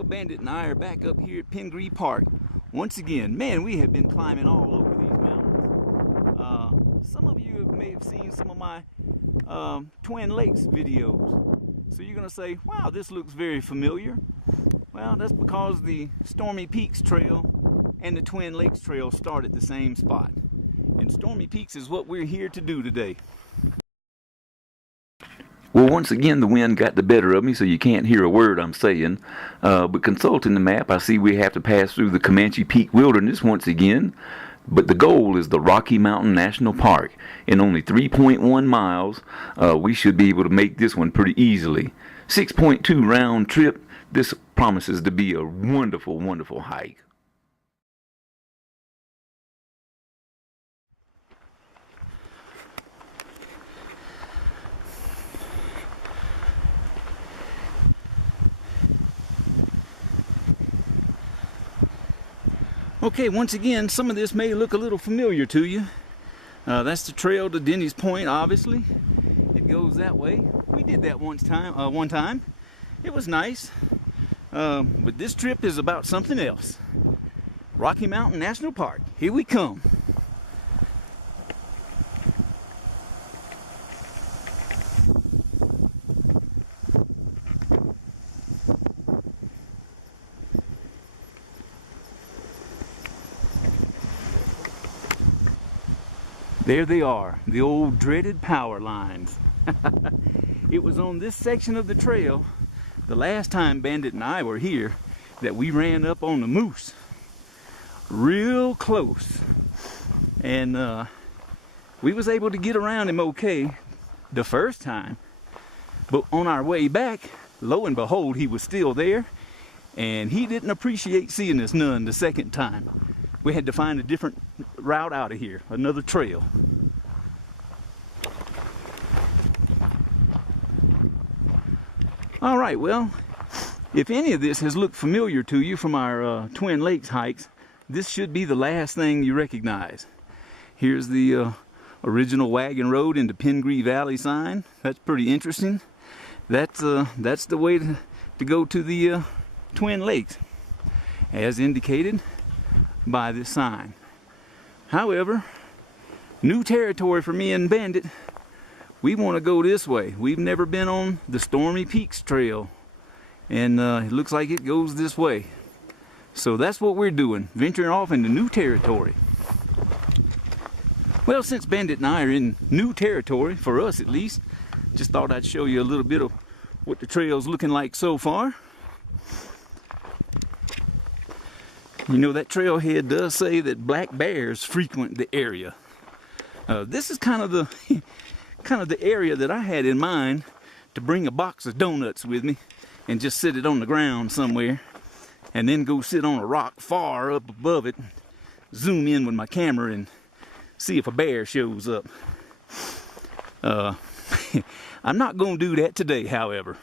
Well, Bandit and I are back up here at Pingree Park once again. Man, we have been climbing all over these mountains. Some of you may have seen some of my Twin Lakes videos. So you're going to say, wow, this looks very familiar. Well, that's because the Stormy Peaks Trail and the Twin Lakes Trail start at the same spot. And Stormy Peaks is what we're here to do today. Well, once again, the wind got the better of me, so you can't hear a word I'm saying. But consulting the map, I see we have to pass through the Comanche Peak Wilderness once again. But the goal is the Rocky Mountain National Park. In only 3.1 miles, we should be able to make this one pretty easily. 6.2 round trip. This promises to be a wonderful, wonderful hike. Okay, once again, some of this may look a little familiar to you. That's the trail to Denny's Point, obviously. It goes that way. We did that one time. It was nice. But this trip is about something else. Rocky Mountain National Park. Here we come. There they are, the old dreaded power lines. It was on this section of the trail, the last time Bandit and I were here, that we ran up on the moose. Real close. And we was able to get around him okay the first time. But on our way back, lo and behold, he was still there. And he didn't appreciate seeing us none the second time. We had to find a different route out of here, another trail. All right, well, if any of this has looked familiar to you from our Twin Lakes hikes, this should be the last thing you recognize. Here's the original wagon road into Pingree Valley sign. That's pretty interesting. That's the way to go to the Twin Lakes, as indicated by this sign. However, new territory for me and Bandit. We want to go this way. We've never been on the Stormy Peaks Trail, and it looks like it goes this way. So that's what we're doing, venturing off into new territory. Well, since Bandit and I are in new territory, for us at least, just thought I'd show you a little bit of what the trail's looking like so far. You know, that trailhead does say that black bears frequent the area. This is kind of the area that I had in mind to bring a box of donuts with me and just sit it on the ground somewhere, and then go sit on a rock far up above it, zoom in with my camera and see if a bear shows up. I'm not going to do that today, however.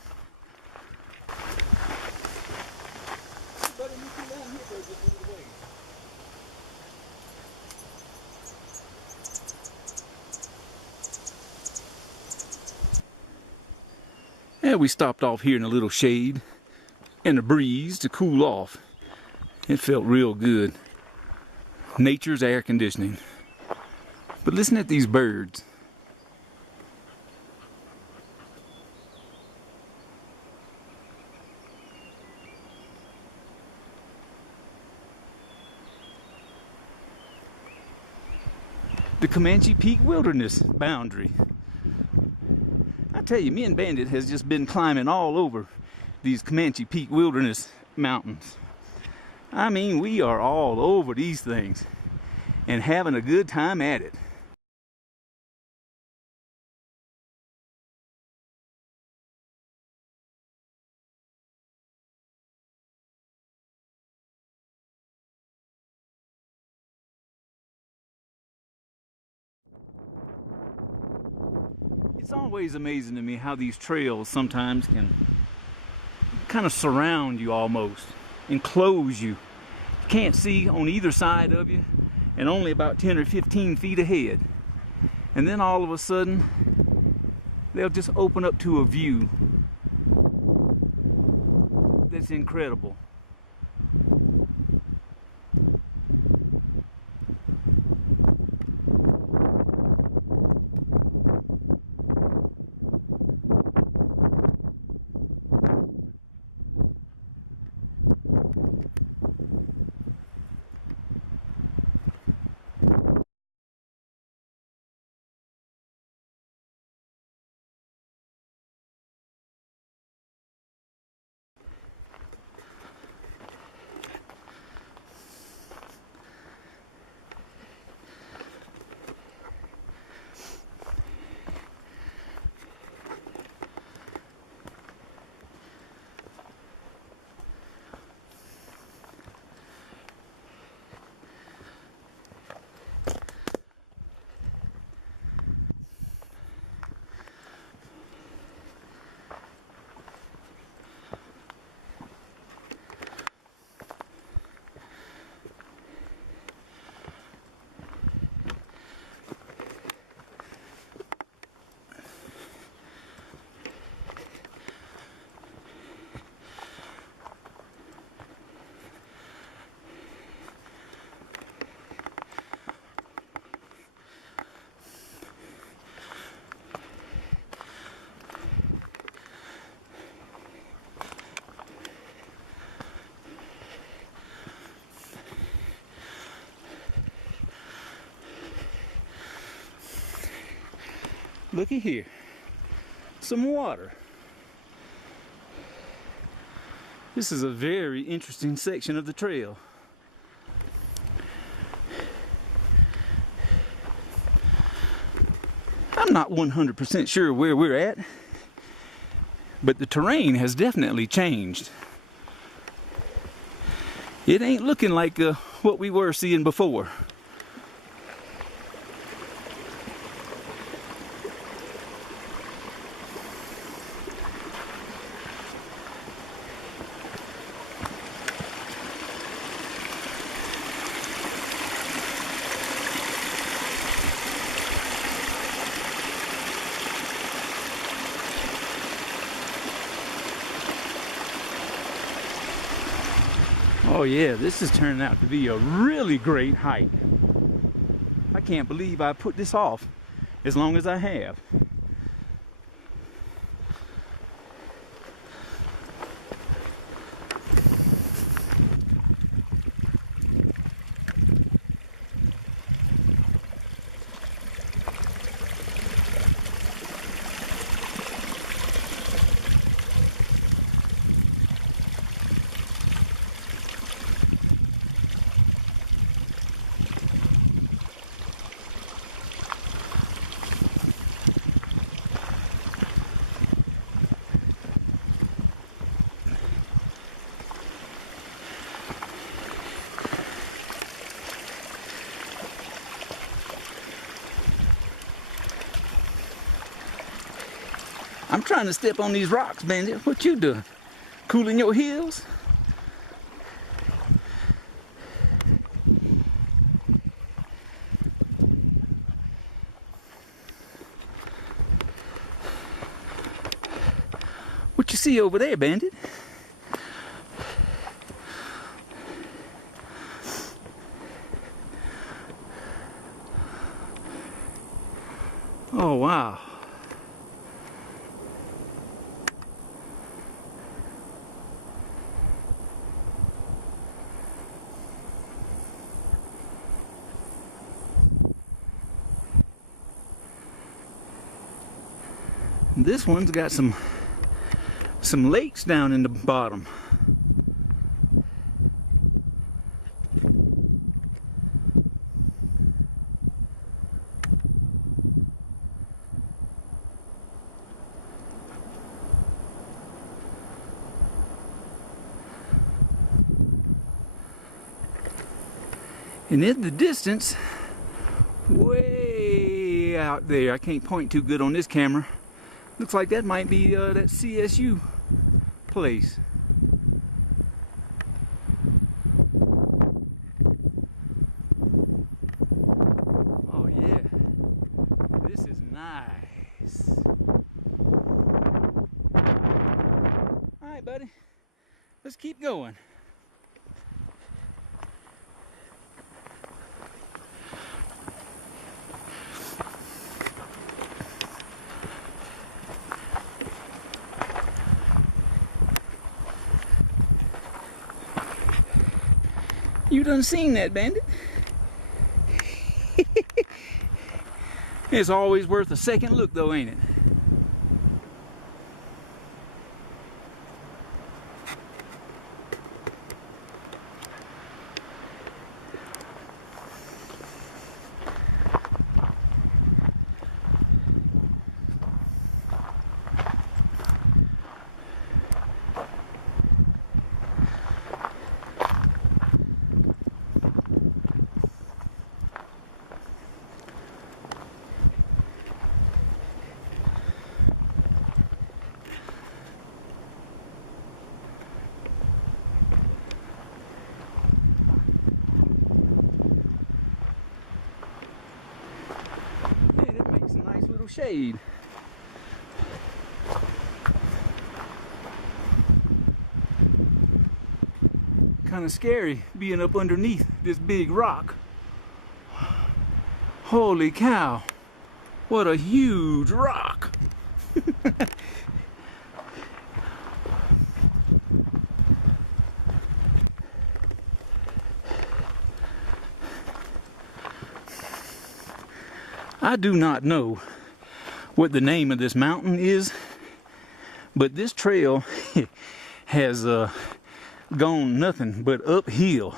Yeah, we stopped off here in a little shade and a breeze to cool off. It felt real good. Nature's air conditioning. But listen at these birds. The Comanche Peak Wilderness boundary. I tell you, me and Bandit has just been climbing all over these Comanche Peak Wilderness mountains. I mean, we are all over these things and having a good time at it. It's always amazing to me how these trails sometimes can kind of surround you almost, enclose you. You can't see on either side of you and only about 10 or 15 feet ahead. And then all of a sudden, they'll just open up to a view that's incredible. looky here. Some water. This is a very interesting section of the trail. I'm not 100% sure where we're at, but the terrain has definitely changed. It ain't looking like what we were seeing before. Oh yeah, this is turning out to be a really great hike. I can't believe I put this off as long as I have. I'm trying to step on these rocks, Bandit. What you doing? Cooling your heels? What you see over there, Bandit? Oh, wow. This one's got some lakes down in the bottom. And in the distance, way out there, I can't point too good on this camera. Looks like that might be that CSU place. Oh yeah, this is nice. All right, buddy, let's keep going. You done seen that, Bandit? It's always worth a second look though, ain't it? Shade. Kind of scary being up underneath this big rock. Holy cow, what a huge rock. I do not know what the name of this mountain is, but this trail has gone nothing but uphill.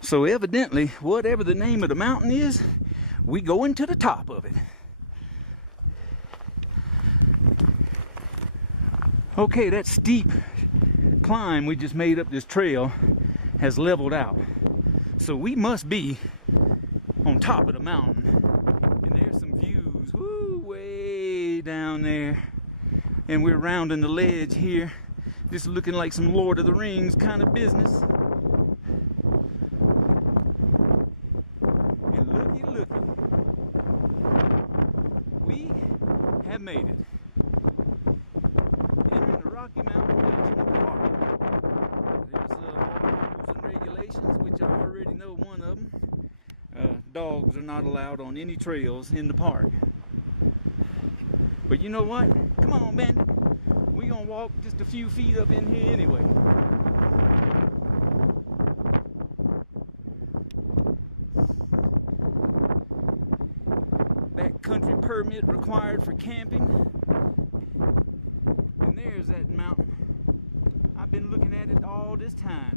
So evidently, whatever the name of the mountain is, we going to the top of it. Okay, that steep climb we just made up this trail has leveled out. So we must be on top of the mountain. And there's some views, woo, way down there. And we're rounding the ledge here. This is looking like some Lord of the Rings kind of business. And looky, looky. We have made it. Entering the Rocky Mountain National Park. There's rules and regulations, which I already know one of them. Dogs are not allowed on any trails in the park. But you know what? Come on, Bandit. We're gonna walk just a few feet up in here anyway. Backcountry permit required for camping. And there's that mountain. I've been looking at it all this time.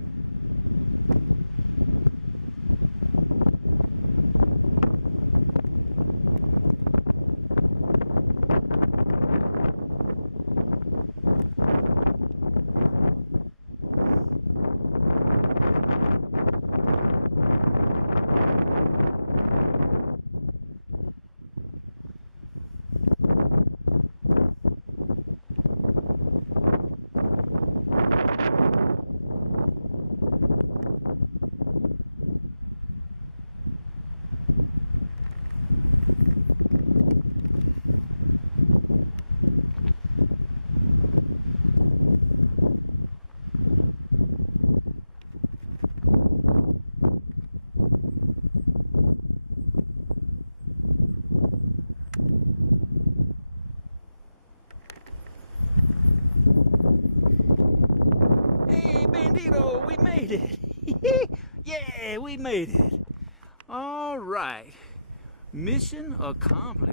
We made it. Yeah, we made it. All right. Mission accomplished.